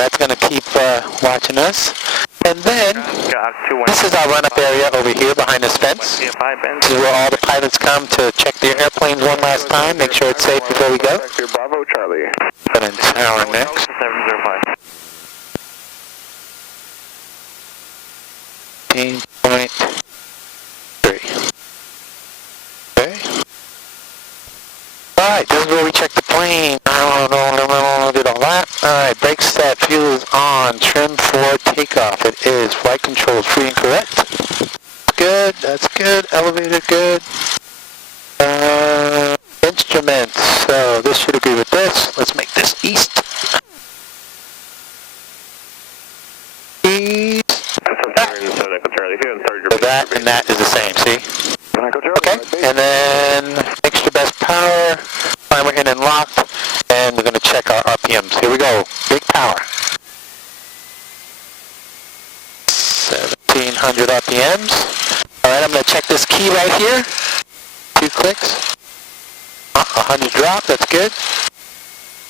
that's going to keep watching us. And then, this is our run-up area over here behind this fence. This is where all the pilots come to check their airplanes one last time, make sure it's safe before we go. Bravo, Charlie. And then tower next. 705. 18.3. Okay. Alright, this is where we check the plane. Did all that. Alright, brake set, fuel is on, trim for takeoff. It is. Flight control is free and correct. Good, that's good. Elevator, good. Instruments. So this should agree with this. Let's make this east. East. So that and that is the same, see? Okay, and then extra best power. Climber in and locked. And we're going to check our RPMs. Here we go. Big power. 1700 RPMs. Alright, I'm going to check this key right here. 2 clicks. 100 drop, that's good.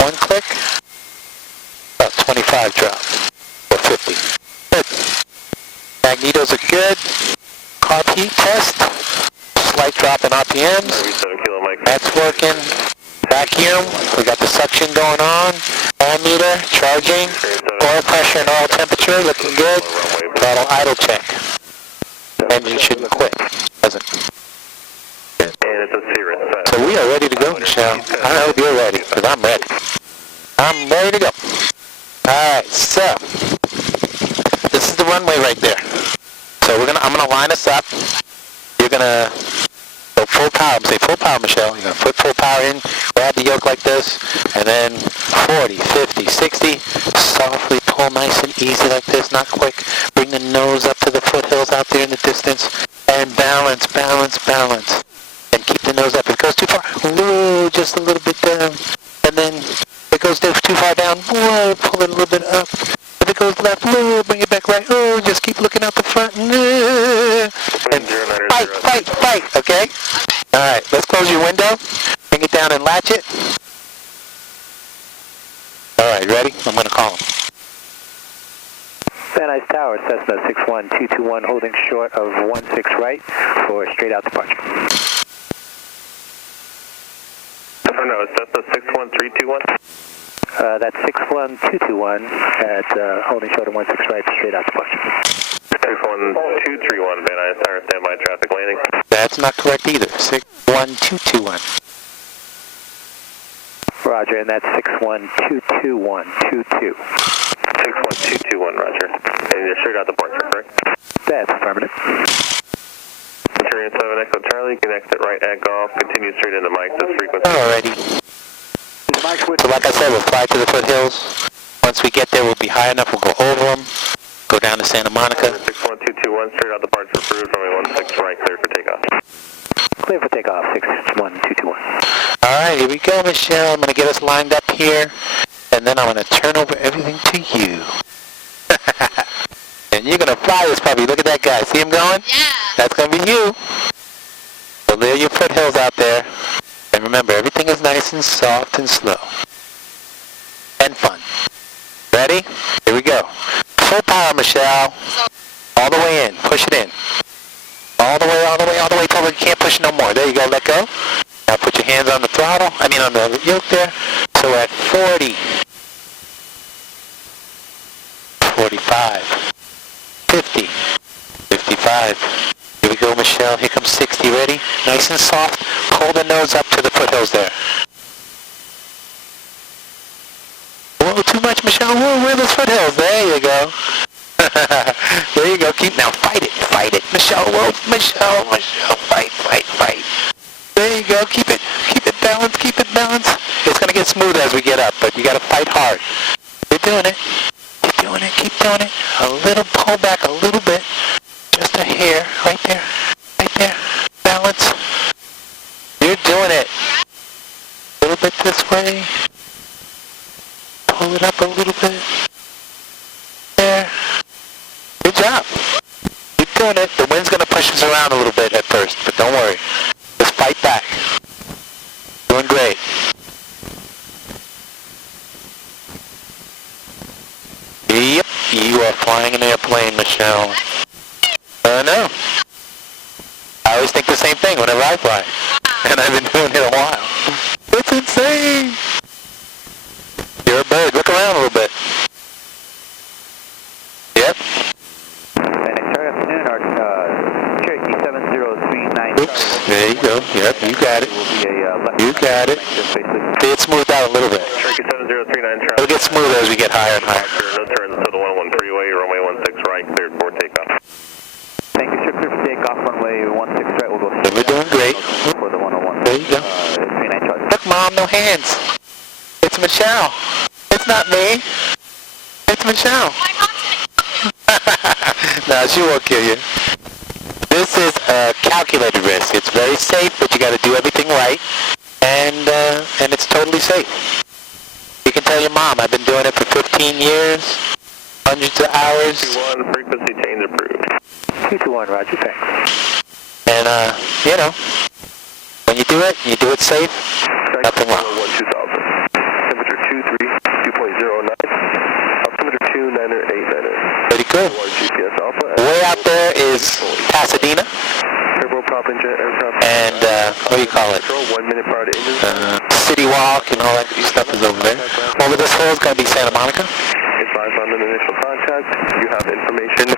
1 click. About 25 drop. Or 50. Good. Magnetos are good. Carb heat test. Slight drop in RPMs. That's working. Vacuum, we got the suction going on. Oil meter, charging. Oil pressure and oil temperature, looking good. Throttle idle check. Engine shouldn't quit. Doesn't. So we are ready to go, Michelle. I hope you're ready, because I'm ready. I'm ready to go. Alright, so this is the runway right there. So I'm gonna line us up. You're gonna go full power. I'm saying full power, Michelle. You're gonna put full power in, grab the yoke like this, and then 40, 50, 60. Softly pull nice and easy like this, not quick. Bring the nose up to the foothills out there in the distance, and balance, balance, balance. And keep the nose up. If it goes too far, whoa, just a little bit down. And then if it goes too far down, whoa, pull it a little bit up. If it goes left, whoa, bring it back right. Oh, just keep looking out the front. And fight, fight, fight, okay? Alright, let's close your window. Bring it down and latch it. Alright, ready? I'm going to call him. Van Nuys Tower, Cessna 61221, holding short of 16 right for straight out departure. No, it's Cessna 61321. That's 61221 at holding short of 16 right for straight out departure. 61231, Van Nuys Tower, standby traffic landing. That's not correct either. 61221. Roger, and that's 6122122. 61221, Roger. And you're straight out departure, correct? That's affirmative. Centurion 7 Echo Charlie, you can exit right at golf, continue straight into Mike, this frequency. Alrighty. So like I said, we'll fly to the foothills. Once we get there, we'll be high enough, we'll go over them, go down to Santa Monica. 61221, straight out departure approved, runway 16 right, clear for takeoff. Clear for takeoff, 61221. Alright, here we go, Michelle. I'm going to get us lined up here, and then I'm going to turn over everything to you. And you're going to fly this puppy. Look at that guy. See him going? Yeah. That's going to be you. So there are your foothills out there. And remember, everything is nice and soft and slow. And fun. Ready? Here we go. Full power, Michelle. All the way in. Push it in. All the way, all the way, all the way till you can't push no more. There you go. Let go. Now put your hands on the throttle. I mean on the yoke there. So at 40. 45. 50. 55. Here we go, Michelle. Here comes 60. Ready? Nice and soft. Pull the nose up to the foothills there. Whoa, too much, Michelle. Whoa, where are those foothills? There you go. There you go. Keep now. Fight it. Fight it. Michelle. Whoa, Michelle. Michelle. Fight, fight, fight. There you go. Keep it balanced. Keep it balanced. It's going to get smoother as we get up, but you got to fight hard. You're doing it. Keep doing it. Keep doing it. A little pull back a little bit. Just a hair. Right there. Right there. Balance. You're doing it. A little bit this way. Pull it up a little bit. There. Good job. Keep doing it. The wind's going to push us around a little bit at first, but don't worry. Just fight back. Doing great. You are flying an airplane, Michelle. I know. I always think the same thing whenever I fly. And I've been doing it a while. It's insane. You're a bird. Look around a little bit. Yep. And start afternoon, our Cherokee 7039. Oops. There you go. Yep, you got it. You got it. See, it smoothed out a little bit. Cherokee 7039, It'll get smoother as we get higher and higher. no turns until the 101 freeway, runway 16 right, cleared for takeoff. Thank you, sir. Clear for takeoff, runway 16 right. We'll go So we're doing great. for the 101. There you go. 39 charge. Look, Mom, no hands. It's Michelle. It's not me. It's Michelle. No, she won't kill you. This is a calculated risk. It's very safe, but you got to do everything right, and it's totally safe. You can tell your mom, I've been doing it for 15 years, hundreds of hours. 221, frequency change approved. 221, roger, thanks. And, you know, when you do it safe, nothing wrong. 2000. Temperature 232.09. Altimeter 298. Pretty good. GPS Alpha. Way out there is Pasadena, Turboprop and jet aircraft. and, what do you call it? Control 1 minute prior to engine. City Walk and all that stuff is over there. Over this hole is going to be Santa Monica. Advise on an initial contact. You have information.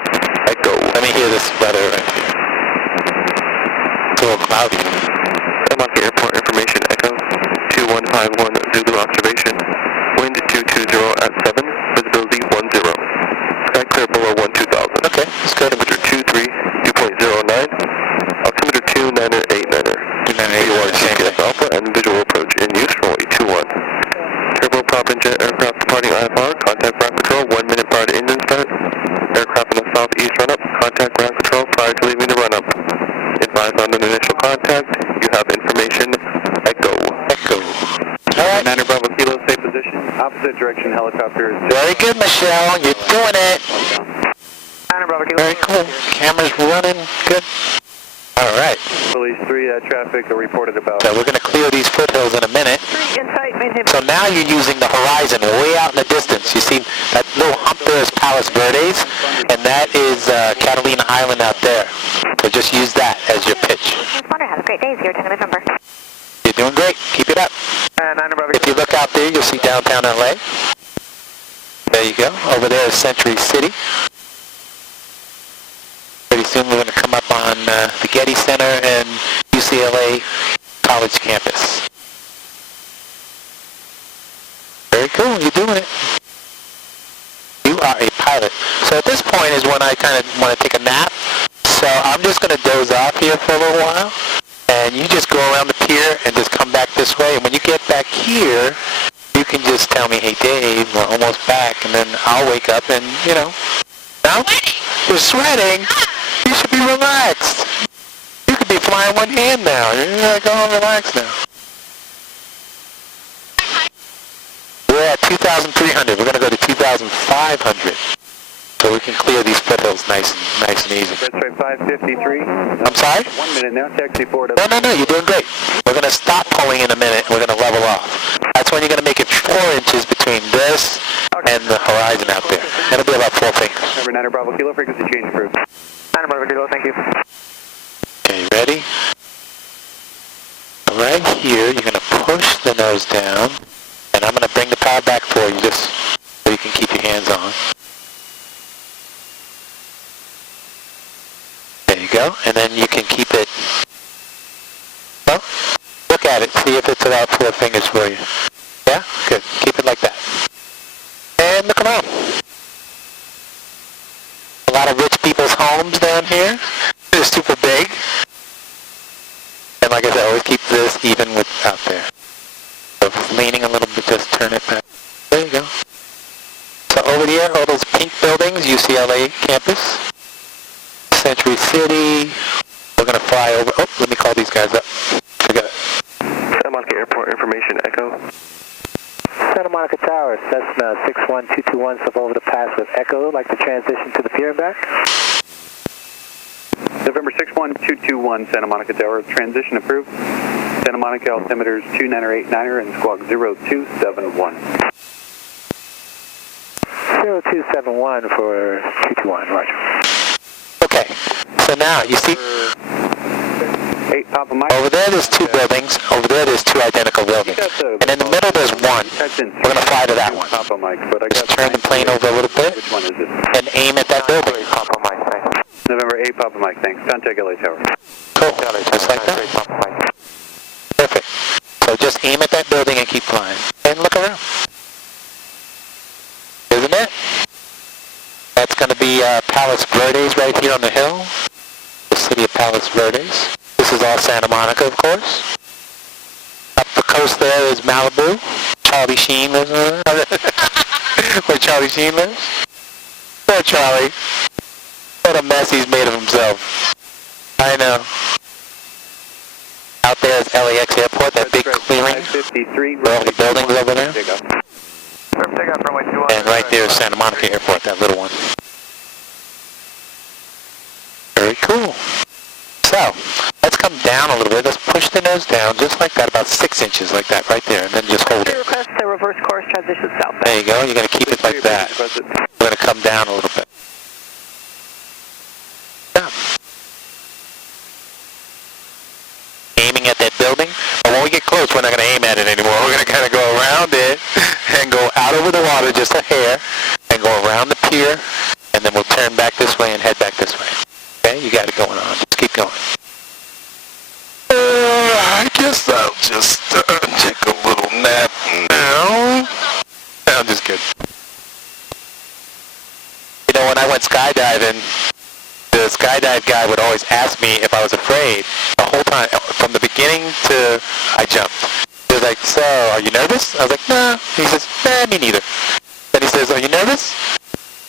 Echo. Let me hear this weather right here. It's a little cloudy. Monkey Airport information Echo 2151 Zulu observation. Wind 220 at 7. Visibility 10. Sky clear below 12000. Okay, that's good. Temperature 232.09. Altimeter 298. GPS Alpha and visual approach in use runway 21. Turboprop and jet aircraft departing IFR. Contact ground control 1 minute prior to engine start. Aircraft in the southeast run up. Contact ground control prior to leaving the run up. Advise on an initial contact. You have information. Echo. Echo. All right. 9 Bravo Kilo, safe position. Opposite direction helicopter. Very good, Michelle. You're doing it. 9 Bravo Kilo. Very cool. Camera's running. Good. All right. Police 3 traffic reported about. So we're going to clear these foothills in a minute. So now you're using the horizon way out in the distance. You see that little hump there is Palos Verdes, and that is Catalina Island out there. So just use that as your pitch. Transponder, have a great day. 010 November. You're doing great. Keep it up. If you look out there, you'll see downtown LA. There you go. Over there is Century City. Pretty soon we're going to come up on the Getty Center and UCLA College campus. Very cool. You're doing it. You are a pilot. So at this point is when I kind of want to take a nap. So I'm just going to doze off here for a little while. And you just go around the pier and just come back this way. And when you get back here, you can just tell me, hey, Dave, we're almost back. And then I'll wake up and, you know. No? You're sweating? You should be relaxed. You could be flying one hand now. You're like, oh, relax now. We're at 2,300. We're going to go to 2,500. So we can clear these foothills nice and easy. That's right, 553. I'm sorry? 1 minute now, taxi forward. No, you're doing great. We're going to stop pulling in a minute. We're going to level off. That's when you're going to make it 4 inches between this and the horizon out there. That'll be about 4 fingers. Number 9 Bravo Kilo, frequency change approved. 9 Bravo Kilo, thank you. Okay, ready? Right here, you're going to push the nose down, and I'm going to bring the power back for you just so you can keep your hands on. There you go, and then you can keep it, well, look at it, see if it's about 4 fingers for you. Yeah? Good. Keep it like that. And look around. A lot of rich people's homes down here. They're super big. And like I said, always keep this even with out there. So if it's leaning a little bit, just turn it back. There you go. So over here, all those pink buildings, UCLA campus, Century City. We're going to fly over. Oh, let me call these guys up. Forget it. Santa Monica Airport information, Echo. Santa Monica Tower, Cessna 61221, step over the pass with Echo. Like to transition to the pier and back. November 61221, Santa Monica Tower, transition approved. Santa Monica altimeters 2989 and squawk 0271. 0271 for 221, roger. Okay, so now you see 8 Papa Mike. over there's two buildings, over there's two identical buildings, and in the middle there's one. We're going to fly to that one. Papa Mike, but I Just turn the plane over a little bit Which one is it? and aim at that building. Papa Mike, thanks. November 8 Papa Mike, thanks. Contact LA Tower. Cool, just like that. Perfect. So just aim at that building and keep flying. And look around. Isn't it? That's going to be Palos Verdes right here on the hill. The city of Palos Verdes. This is all Santa Monica, of course. Up the coast there is Malibu. Charlie Sheen lives over there. Where Charlie Sheen lives. Poor Charlie. What a mess he's made of himself. I know. Out there is LAX Airport, that big clearing. Where all the buildings over there. And right there is Santa Monica Airport, that little one. Very cool. So, let's come down a little bit. Let's push the nose down just like that, about 6 inches like that, right there, and then just hold it. Request a reverse course transition south. There you go. You're going to keep it like that. We're going to come down a little bit. Yeah. Aiming at that building. But when we get close, we're not going to aim at it anymore. We're going to kind of go around it and go out over the water just a hair and go around the pier, and then we'll turn back this way and head back this way. Okay? You got it going on. Just keep going. I guess I'll just take a little nap now. No, I'm just kidding. You know, when I went skydiving, the skydive guy would always ask me if I was afraid the whole time, from the beginning to I jumped. He was like, so, are you nervous? I was like, nah. He says, nah, me neither. Then he says, are you nervous?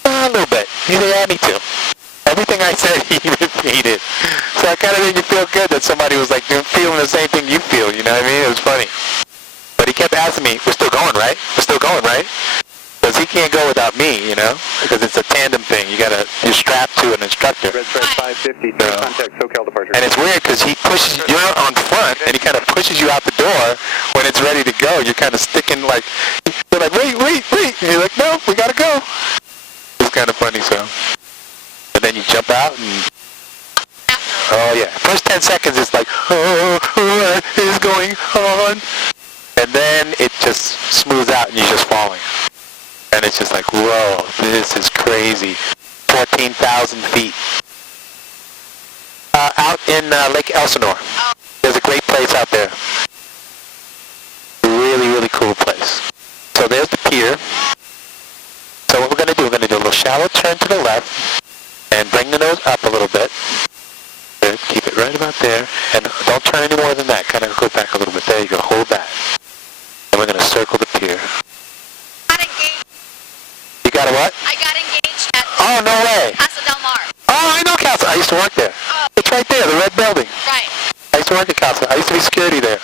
A little bit. He said, yeah, me too. Everything I said, he repeated. So it kind of made you feel good that somebody was like feeling the same thing you feel, you know what I mean? It was funny. But he kept asking me, we're still going, right? We're still going, right? Because he can't go without me, you know? Because it's a tandem thing. You're strapped to an instructor. Red Stripe 550, contact SoCal departure. And it's weird because he pushes, you're on front, and he kind of pushes you out the door when it's ready to go. You're kind of sticking like, you're like, wait. And you're like, no, we got to go. It's kind of funny, so. And then you jump out and, oh yeah. First 10 seconds it's like, oh, what is going on? And then it just smooths out and you're just falling. And it's just like, whoa, this is crazy. 14,000 feet. Out in Lake Elsinore. There's a great place out there. Really, really cool place. So there's the pier. So what we're going to do, we're going to do a little shallow turn to the left and bring the nose up a little bit. Good. Keep it right about there. And don't turn any more than that. Kind of go back a little bit. There you go. Hold that. And we're going to circle the pier. You got a what? I got engaged at Oh, no way. Casa Del Mar. Oh, I know Casa. I used to work there. Oh. It's right there, the red building. Right. I used to work at Casa. I used to be security there.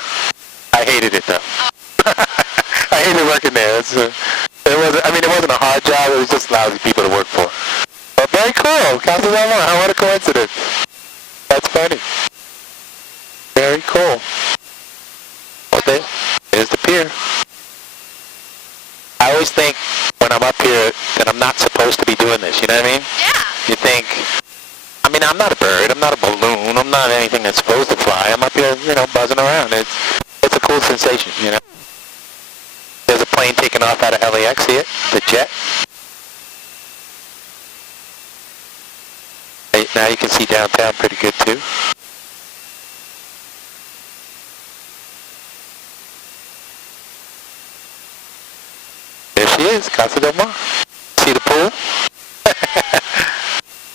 I hated it, though. I hated working there. It wasn't a hard job. It was just lousy people to work for. But very cool. Casa Del Mar. What a coincidence. That's funny. Very cool. Okay. There's the pier. I always think when I'm up here that I'm not supposed to be doing this, you know what I mean? Yeah. You think, I'm not a bird, I'm not a balloon, I'm not anything that's supposed to fly. I'm up here, buzzing around. It's a cool sensation, you know? There's a plane taking off out of LAX, see it? The jet. Now you can see downtown pretty good too. There she is, Casa Del Mar. See the pool?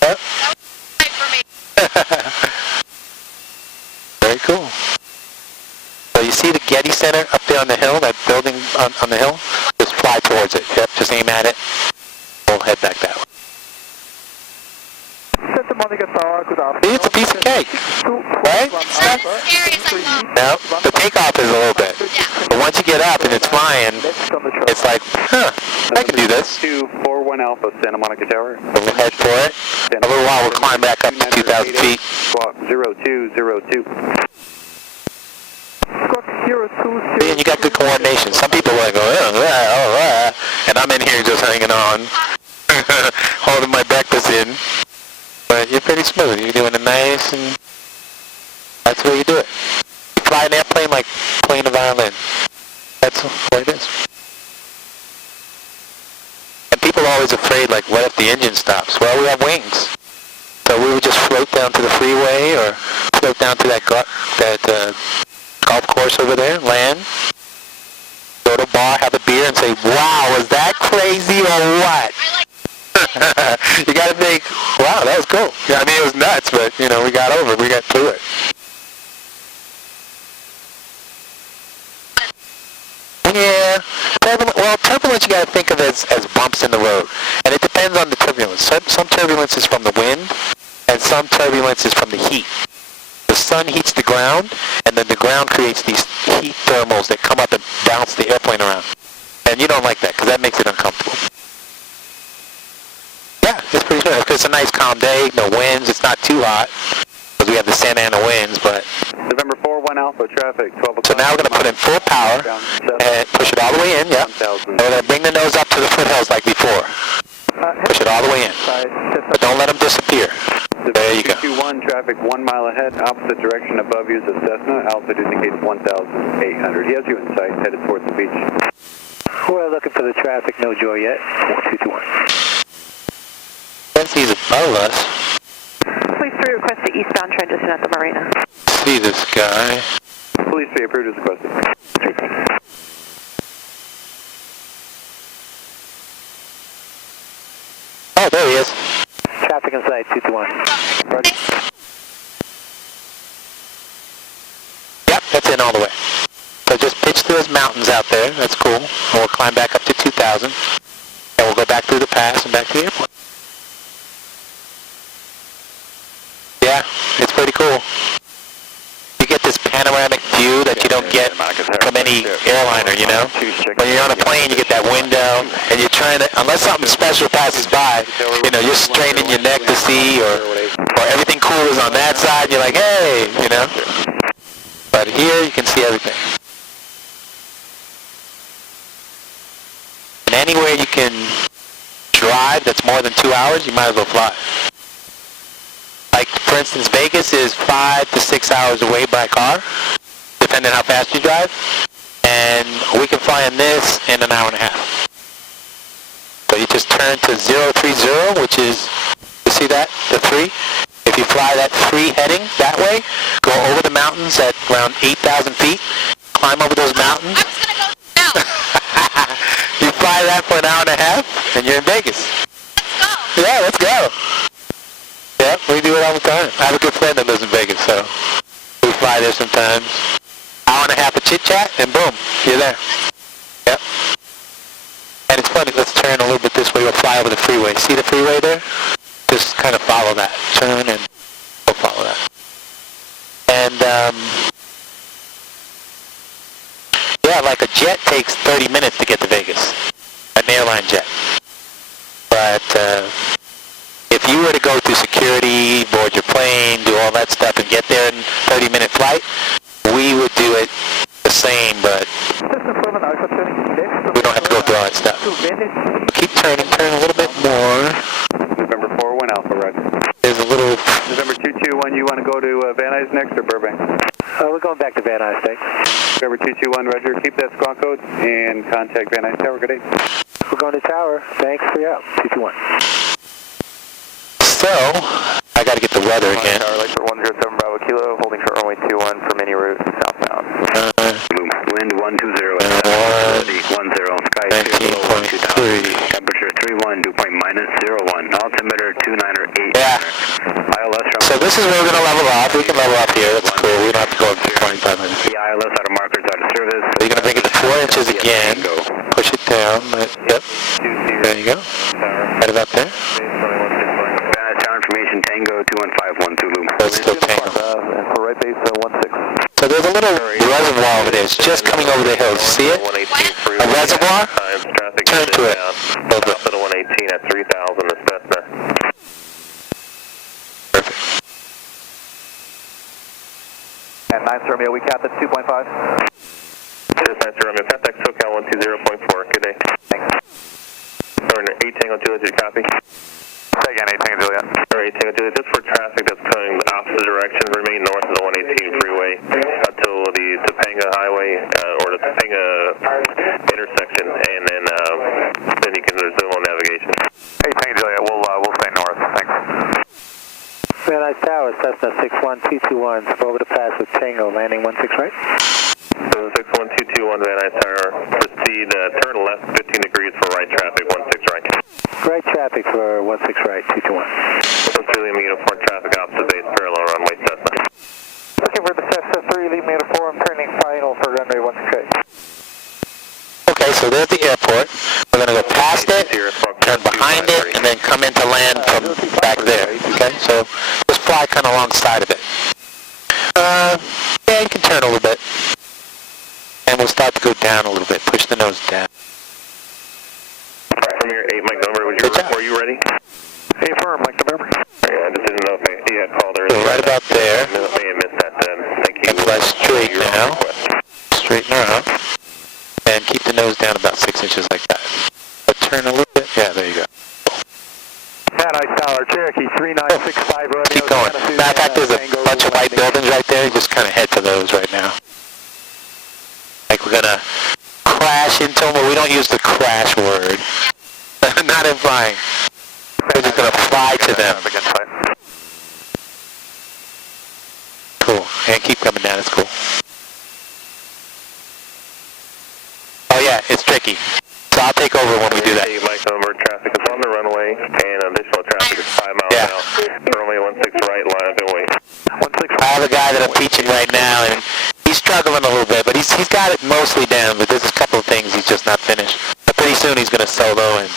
That was right for me. Very cool. So you see the Getty Center up there on the hill, that building on the hill? Just fly towards it. Yep, just aim at it. We'll head back that way. Santa Monica Tower, good afternoon. See, it's a piece of cake, right? It's not as scary as I thought. No, the takeoff is a little bit. Yeah. But once you get up and it's flying, it's like, I can do this. 241 Alpha, Santa Monica Tower. So we'll head for it. A little while, we'll climb back up to 2,000 feet. Squawk 0202. Squawk 0202. And you got good coordination. Some people are like, and I'm in here just hanging on. holding my breakfast in. But you're pretty smooth. You're doing it nice, and that's the way you do it. You fly an airplane like playing a violin. That's what it is. And people are always afraid, like, what if the engine stops? Well, we have wings. So we would just float down to the freeway or float down to that golf course over there, land, go to a bar, have a beer, and say, wow, was that crazy or what? You got to think, wow, that was cool. Yeah, I mean, it was nuts, but, you know, we got over it. We got through it. Yeah. Turbulence you got to think of as bumps in the road. And it depends on the turbulence. Some turbulence is from the wind, and some turbulence is from the heat. The sun heats the ground, and then the ground creates these heat thermals that come up and bounce the airplane around. And you don't like that, because that makes it uncomfortable. Yeah, it's pretty good. It's a nice calm day, no winds, it's not too hot, because we have the Santa Ana winds, but... November 41 Alpha traffic, 12 o'clock. So now we're going to put in full power, and push it all the way in, yep. And we're going to bring the nose up to the foothills like before. Push it all the way in. But don't let them disappear. There you go. 221 traffic 1 mile ahead, opposite direction above you is a Cessna. Altitude indicates 1,800. He has you in sight, headed towards the beach. We're looking for the traffic, no joy yet. 221. Since he's above us. Police 3 request the eastbound transition at the marina. See this guy. Police 3 approved as requested. 3, thank you. Oh, there he is. Traffic in sight, 221. Roger. Yep, that's in all the way. So just pitch through those mountains out there. That's cool. And we'll climb back up to 2,000. And we'll go back through the pass and back to the airport. Yeah, it's pretty cool. You get this panoramic view that you don't get from any airliner, you know? When you're on a plane, you get that window, and you're trying to, unless something special passes by, you know, you're straining your neck to see, or everything cool is on that side, and you're like, hey, you know? But here, you can see everything. And anywhere you can drive that's more than 2 hours, you might as well fly. Like, for instance, Vegas is 5 to 6 hours away by car, depending on how fast you drive. And we can fly in this in an hour and a half. So you just turn to 030, which is, you see that, the 3? If you fly that 3 heading that way, go over the mountains at around 8,000 feet, climb over those mountains. I was going to go now. You fly that for an hour and a half, and you're in Vegas. Let's go. Yeah, let's go. Yeah, we do it all the time. I have a good friend that lives in Vegas, so we fly there sometimes. Hour and a half of chit-chat, and boom, you're there. Yep. And it's funny, let's turn a little bit this way. We'll fly over the freeway. See the freeway there? Just kind of follow that. Turn and we'll follow that. And, yeah, like a jet takes 30 minutes to get to Vegas. An airline jet. But, if you were to go through security, board your plane, do all that stuff, and get there in 30-minute flight, we would do it the same, but we don't have to go through all that stuff. Keep turning, turn a little bit more. November 41 Alpha, Roger. There's a little... November 221, you want to go to Van Nuys next or Burbank? We're going back to Van Nuys, thanks. November 221, Roger. Keep that squawk code and contact Van Nuys Tower. Good day. We're going to Tower. Thanks for your help. 221. So, I got to get the weather again. Tower, Lakeshore 107 Bravo Kilo, holding short runway 21 for mini route southbound. Wind 120, 10, sky 19.3. temperature 31, dew point -01, altimeter 29 or 8. Yeah. ILS from... So this is where we're going to level off. We can level up here. That's cool. We don't have to go up to 25 minutes. The ILS out of markers out of service. So you're going to bring it to 4 inches again. Push it down. Yep. There you go. Right about there. Tower information, Tango 215 Zulu. That's still Tango. For right base 16. So there's a little reservoir over there. It's just coming over the hill. See it? A reservoir? Turn to it. Over. Hospital 118 at 3,000 is Cessna. Perfect. At 9 Romeo, we cap at 2.5. This is 9 Romeo, contact SoCal 120.4. Good day. Thanks. Or 8 Tango Juliet, copy. Say again, 8 Tango Juliet. Or 8 Tango Juliet, just for traffic that's coming the opposite direction, remain north of the 118 freeway until the Topanga Highway or the Topanga intersection, and then you can resume on navigation. 8 Tango Juliet, we'll stay north. Thanks. Van Nuys Tower, Cessna 61221, over the pass with Tango, landing 16 right. 61221 Van Nuys Tower, proceed, turn left 15 degrees for right traffic, 16 right. Right traffic for 16 right, 221. Australian uniform traffic opposite base, parallel runway Cessna. Looking for the Cessna 3, lead uniform, turning final for runway 16 right. Okay, so they're at the airport. We're going to go past it, turn behind it, and then come in to land from back there. Okay, so just fly kind of alongside of it. Yeah, you can turn a little bit. And we'll start to go down a little bit, push the nose down. From your 8 Mike November, were you ready? 8 firm, Mike November. Yeah, I just didn't know if he had called earlier. So right about there. I may have missed that then. Thank you. And fly straight now. Straighten her up. And keep the nose down about 6 inches like that. But turn a little bit. Yeah, there you go. Van Nuys Tower, Cherokee 3965 Romeo. Keep going. Matter of fact, there's a bunch of white buildings right there. You just kind of head for those right now. Like we're going to crash into them, but we don't use the crash word. Not in flying. We're just going to fly to them. Cool. And keep coming down. It's cool. Oh, yeah. It's tricky. So I'll take over when we do that. Mike November, traffic is on the runway, and additional traffic is 5 miles Yeah. now. Runway 16 right, line up and wait. I have a guy that I'm teaching right now, and he's struggling a little bit, but he's got it mostly down, but there's a couple of things he's just not finished. But pretty soon he's going to solo and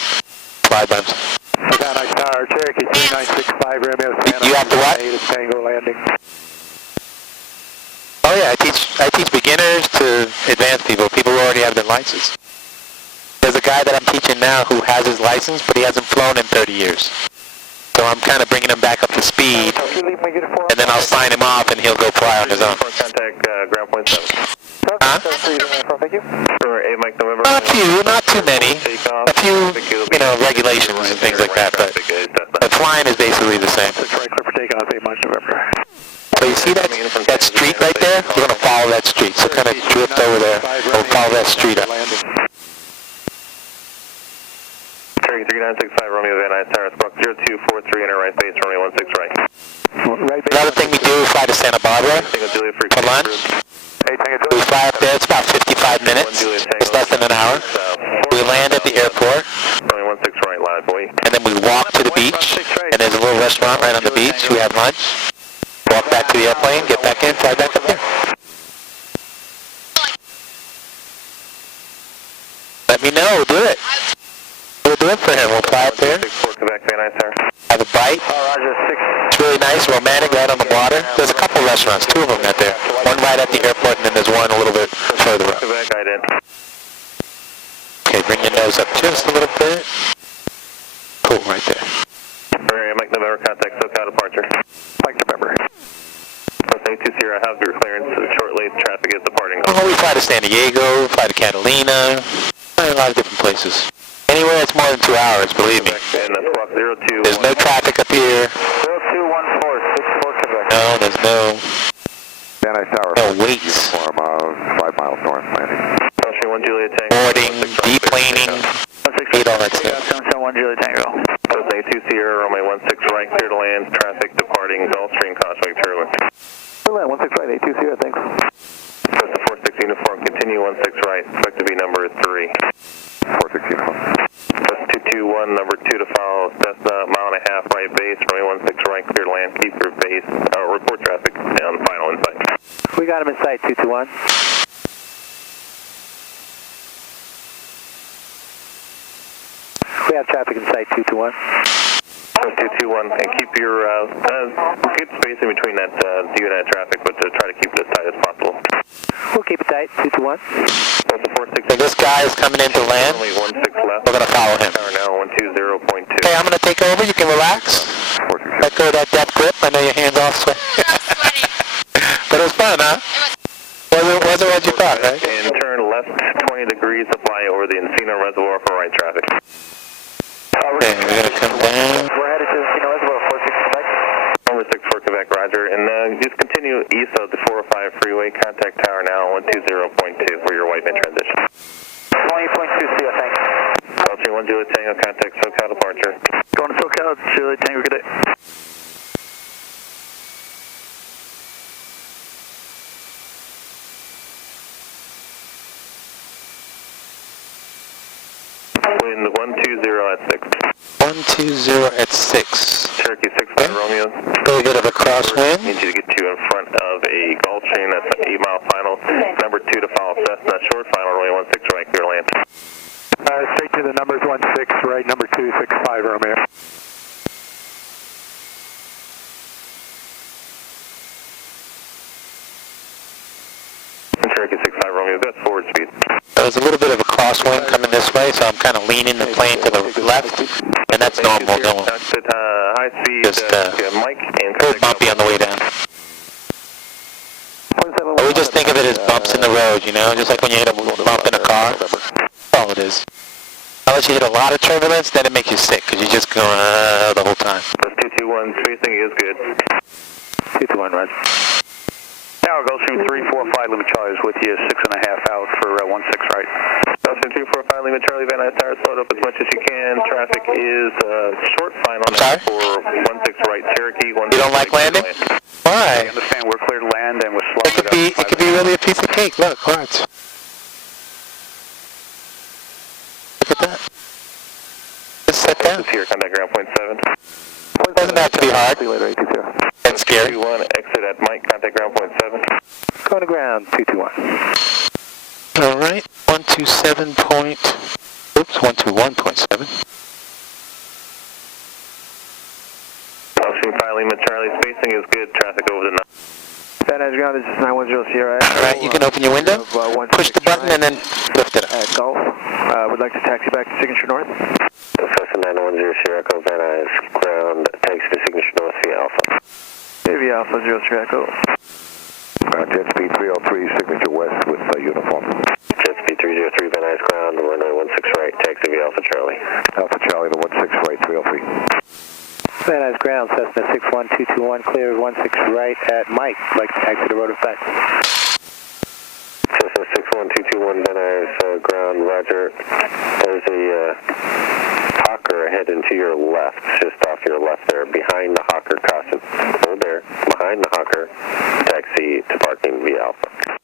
fly by himself. Van Nuys Tower, Cherokee 3965 Romeo. You have to what? Tango landing. Oh yeah, I teach beginners to advanced people who already have their license. There's a guy that I'm teaching now who has his license, but he hasn't flown in 30 years. So I'm kind of bringing him back up to speed, and then I'll sign him off, and he'll go fly on his own. Contact ground point 7. Huh? Thank you. For 8 Mike November. Not a few, not too many. A few, regulations and things like that, but flying is basically the same. Right, clear for takeoff, 8 Mike November. So you see that street right there? We're going to follow that street. So kind of drift over there. We'll follow that street up. Cherokee 3965 Romeo Van Nuys Tower, Squawk 0243 enter right base, runway 16 right. Another thing we do is fly to Santa Barbara for lunch. We fly up there. It's about 55 minutes. It's less than an hour. We land at the airport. Runway 16 right, line up and wait. And then we walk to the beach. And there's a little restaurant right on the beach. We have lunch. Walk back to the airplane, get back in, fly back up there. Let me know, we'll do it. We'll do it for him. We'll fly up there, have a bite. It's really nice, romantic, right on the water. There's a couple restaurants, 2 of them out there. One right at the airport, and then there's one a little bit further up. Okay, bring your nose up just a little bit. Cool, right there. Mike November, contact SoCal departure. Mike November. I have your clearance shortly. Traffic is departing. Oh, we fly to San Diego, fly to Catalina, a lot of different places. Anywhere it's more than 2 hours, believe me. And Squawk 02. There's no traffic up here. 0214, 64 Quebec. No, there's no Van Nuys Tower. No waits. 5 miles north landing. Ocean 1 Juliet Tango. Boarding, deplaning, hate all that stuff. 1 Juliet Tango. Cessna 2 Sierra, runway 16 right, clear to land. Traffic departing Gulfstream, Causeway Turley. Clear land, 16 right, 82 Sierra, thanks. Cessna 46 uniform, continue 16 right. Expect to be number 3. 416 uniform. Cessna 221, number 2 to follow. Cessna, mile and a half right base, runway 16 right, clear to land. Keep your base, report traffic on final in sight. We got him in sight, 221. We have traffic in sight, 221. 221, and keep your, good space in between that, you and that traffic, but try to keep it as tight as possible. We'll keep it tight, 221. So this guy is coming in to land. Only 16 left. We're going to follow him. Tower now, 120.2. Okay, I'm going to take over. You can relax. Let go of that death grip. I know your hands all sweaty. But it was fun, huh? Wasn't what you thought, right? And turn left 20 degrees to fly over the Encino Reservoir for right traffic. 120.2 for your wideband transition. 20.2, see you, thanks. Gulfstream 10 Tango, contact SoCal departure. Going to SoCal, Juliet Tango, good day. Wind 120 at 6. 120 at 6. Cherokee 65 Romeo. A little bit of a crosswind. Need you to get you in front of a Gulfstream, that's an 8-mile final. Number 2 to follow Cessna, short final, runway 16 right, clear land. Straight to the numbers 16, right, number 265 Romeo. Cherokee 65 Romeo, that's forward speed. There's a little bit of a crosswind coming this way, so I'm kind of leaning the plane to the left, and that's normal going. That's at high speed, Just Mike, and a little bumpy on the way down. I would just think of it as bumps in the road, you know, just like when you hit a bump in a car. That's all it is. Unless you hit a lot of turbulence, then it makes you sick, because you just go the whole time. That's 221, spacing is good. 221, Rod. Tower Gulfstream 345, Lima Charlie is with you, 6.5 out for 16 right. Gulfstream 345, Lima Charlie, Van Nuys Tower, slow it up as much as you can. Traffic is short final sorry? for 16 right, Cherokee. You don't like landing? Why? I understand we're clear to land and we're slowing It could be really a piece of cake. Look, watch. Look at that. Just set down. Here, contact ground point 7. Doesn't have to be hard. See you later, 820. And scary. 221, exit at Mike, contact ground point 7. Going to ground, 221. All right. 127 point. Oops, 121.7. Gulfstream 5, Lima Charlie, spacing is good. Traffic over the 9. Van Nuys ground, this is 910 Sierra. All right, you can open your window, push the button, and then lift it up. At Gulf, would like to taxi back to Signature North. Cessna 910 Sierra Echo, Van Nuys ground, taxi to Signature North via Alpha. Navy Alpha 0 Sierra Echo. Jet speed 303, Signature West with uniform. Jet speed 303, Van Nuys ground, runway 16 right, taxi via Alpha Charlie. Alpha Charlie to 16 right, 303. Van Nuys ground, Cessna 61221, clear 16 right at Mike. Like to taxi to ROTOR F. Cessna 61221, Van Nuys ground, roger. There's a Hawker ahead and to your left, just off your left there, behind the Hawker caution. Hold there, behind the Hawker, taxi to parking via Alpha.